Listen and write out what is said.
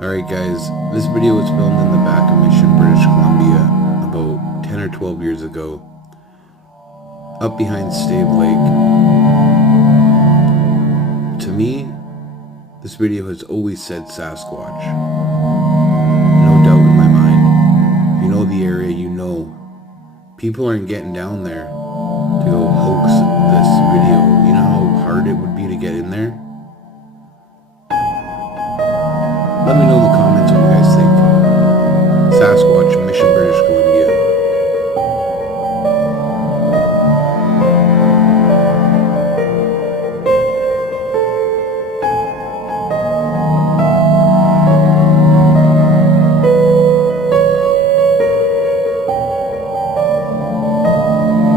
Alright guys, this video was filmed in the back of Mission, British Columbia about 10 or 12 years ago, up behind Stave Lake. To me, this video has always said Sasquatch. No doubt in my mind. If you know the area, you know. People aren't getting down there to go hoax this video. You know how hard it would